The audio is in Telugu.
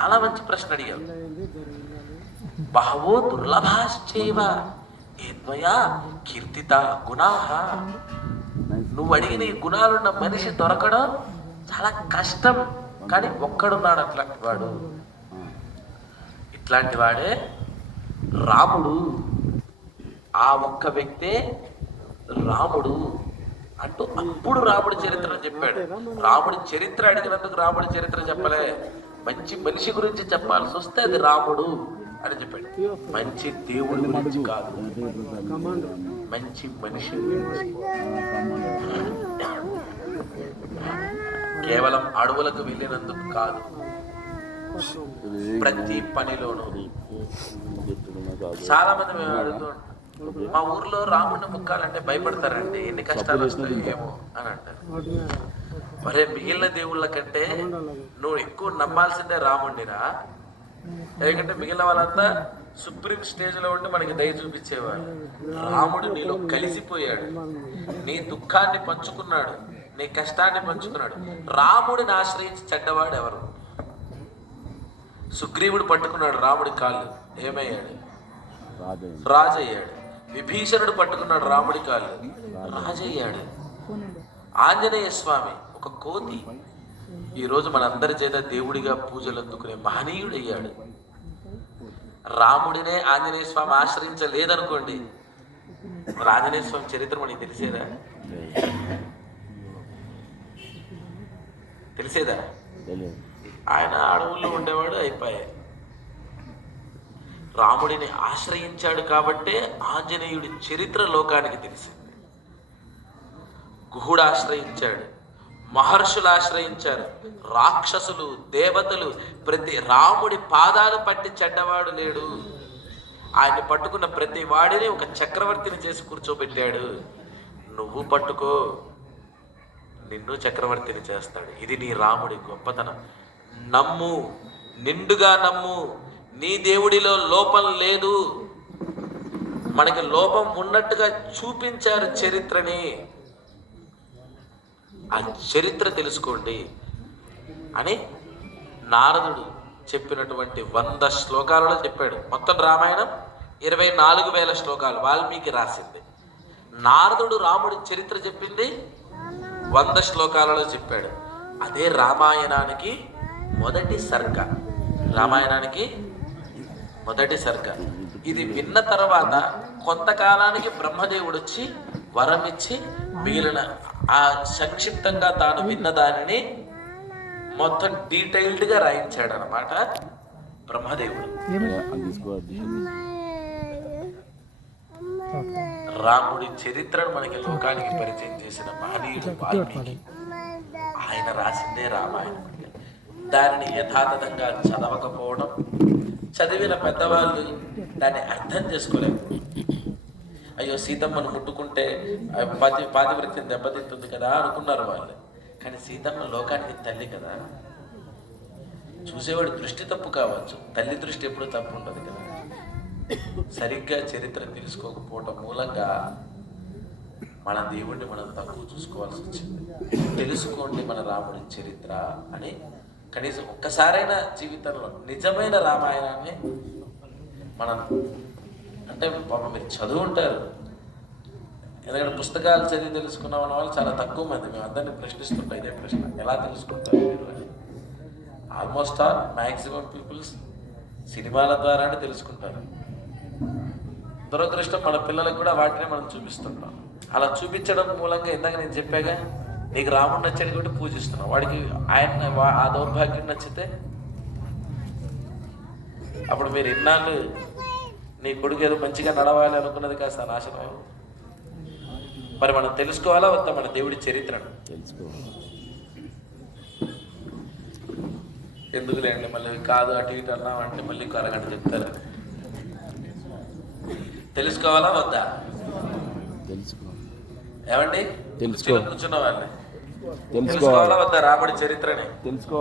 చాలా మంచి ప్రశ్న అడిగారు. బహవో దుర్లభాశ్చేవ ఏద్వయా కీర్తిత గుణాహ నువ్వు అడిగిన ఈ గుణాలున్న మనిషి దొరకడం చాలా కష్టం కానీ ఒక్కడున్నాడు అట్లాంటి వాడు. ఇట్లాంటి వాడే రాముడు. ఆ ఒక్క వ్యక్తే రాముడు అంటూ అప్పుడు రాముడి చరిత్ర చెప్పాడు. రాముడి చరిత్ర అడిగినందుకు రాముడి చరిత్ర చెప్పలే. మంచి మనిషి గురించి చెప్పాల్సి వస్తే అది రాముడు అని చెప్పాడు. మంచి దేవుడి గురించి కాదు. మంచి మనిషి గురించి. కేవలం అడవులకు వెళ్ళినందుకు కాదు. ప్రతి పనిలోనూ. చాలా మంది మేము అడుగుతూ ఉంటాం. మా ఊర్లో రాముడిని ముక్కాలంటే భయపడతారండి. ఎన్ని కష్టాలు వస్తాయి ఏమో అని అంటారు. మరే మిగిలిన దేవుళ్ళ కంటే నువ్వు ఎక్కువ నమ్మాల్సిందే రాముడిరా. ఎందుకంటే మిగిలిన వాళ్ళంతా సుప్రీం స్టేజ్లో ఉండి మనకి దయ చూపించేవాడు రాముడు నీలో కలిసిపోయాడు. నీ దుఃఖాన్ని పంచుకున్నాడు. నీ కష్టాన్ని పంచుకున్నాడు. రాముడిని ఆశ్రయించి చెడ్డవాడు ఎవరు? సుగ్రీవుడు పట్టుకున్నాడు రాముడి కాళ్ళు. ఏమయ్యాడు? రాజయ్యాడు. విభీషణుడు పట్టుకున్నాడు రాముడి కాళ్ళు. రాజయ్యాడు. ఆంజనేయ స్వామి ఒక కోతి. ఈరోజు మనందరి చేత దేవుడిగా పూజలు అందుకునే మహనీయుడయ్యాడు. రాముడినే ఆంజనేయ స్వామి ఆశ్రయించలేదనుకోండి. మరి ఆంజనేయ స్వామి చరిత్ర మనకి తెలిసేదా? తెలిసేదా? ఆయన అడవుల్లో ఉండేవాడు అయిపోయాయి. రాముడిని ఆశ్రయించాడు కాబట్టే ఆంజనేయుడి చరిత్ర లోకానికి తెలిసింది. గుహుడు ఆశ్రయించాడు మహర్షులు ఆశ్రయించారు రాక్షసులు దేవతలు ప్రతి రాముడి పాదాలు పట్టి చెడ్డవాడు లేడు. ఆయన్ని పట్టుకున్న ప్రతి వాడిని ఒక చక్రవర్తిని చేసి కూర్చోబెట్టాడు. నువ్వు పట్టుకో నిన్ను చక్రవర్తిని చేస్తాడు. ఇది నీ రాముడి గొప్పతనం. నమ్ము నిండుగా నమ్ము నీ దేవుడిలో లోపం లేదు. మనకి లోపం ఉన్నట్టుగా చూపించారు చరిత్రని. ఆ చరిత్ర తెలుసుకోండి. అని నారదుడు చెప్పినటువంటి వంద శ్లోకాలలో చెప్పాడు. మొత్తం రామాయణం ఇరవై నాలుగు వేల శ్లోకాలు వాల్మీకి రాసింది. నారదుడు రాముడి చరిత్ర చెప్పింది? వంద శ్లోకాలలో చెప్పాడు. అదే రామాయణానికి మొదటి సర్గ. రామాయణానికి మొదటి సర్గ. ఇది విన్న తర్వాత కొంతకాలానికి బ్రహ్మదేవుడు వచ్చి వరం ఇచ్చి మిగిలిన ఆ సంక్షిప్తంగా తాను విన్న దానిని మొత్తం డీటెయిల్డ్గా రాయించాడు అనమాట బ్రహ్మదేవుడు. రాముడి చరిత్రను మనకి లోకానికి పరిచయం చేసిన మహనీయుడు వాల్మీకి. ఆయన రాసిందే రామాయణం. దానిని యథాతథంగా చదవకపోవడం చదివిన పెద్దవాళ్ళు దాన్ని అర్థం చేసుకోలేము. అయ్యో సీతమ్మను ముట్టుకుంటే పాతి పాతివృత్యం దెబ్బతింటుంది కదా అనుకున్నారు వాళ్ళు. కానీ సీతమ్మ లోకానికి తల్లి కదా. చూసేవాడు దృష్టి తప్పు కావచ్చు. తల్లి దృష్టి ఎప్పుడు తప్పు ఉండదు కదా. సరిగ్గా చరిత్ర తెలుసుకోకపోవటం మూలంగా మన దేవుణ్ణి మనం తక్కువ చూసుకోవాల్సి వచ్చింది. తెలుసుకోండి మన రాముడి చరిత్ర అని కనీసం ఒక్కసారైనా జీవితంలో నిజమైన రామాయణాన్ని మనం అంటే పాపం మీరు చదువు ఉంటారు ఎందుకంటే పుస్తకాలు చదివి తెలుసుకున్నాం అన్న వాళ్ళు చాలా తక్కువ మంది. మేము అందరినీ ప్రశ్నిస్తుంటాం ఇదే ప్రశ్న. ఎలా తెలుసుకుంటారు మీరు అని. ఆల్మోస్ట్ ఆల్ మ్యాక్సిమం పీపుల్స్ సినిమాల ద్వారానే తెలుసుకుంటారు. దురదృష్టం మన పిల్లలకు కూడా వాటిని మనం చూపిస్తుంటాం. అలా చూపించడం మూలంగా ఇందాక నేను చెప్పాగా నీకు రాముడు నచ్చాడు కాబట్టి పూజిస్తున్నావు. వాడికి ఆయన ఆ దౌర్భాగ్యం నచ్చితే? అప్పుడు మీరు ఇన్నాళ్ళు నీ కొడుకు ఏదో మంచిగా నడవాలి అనుకున్నది కాస్త నాశనం మరి మనం తెలుసుకోవాలా వద్దా మన దేవుడి చరిత్రను? ఎందుకులేండి మళ్ళీ కాదు అటు ఇటు అన్నామంటే మళ్ళీ అరగంట చెప్తారు? తెలుసుకోవాలా వద్దా? ఏమండి? తెలుసుకో. కూర్చున్న వాళ్ళని తెలుసుకోవాలి. రాముడి చరిత్రని. తెలుసుకో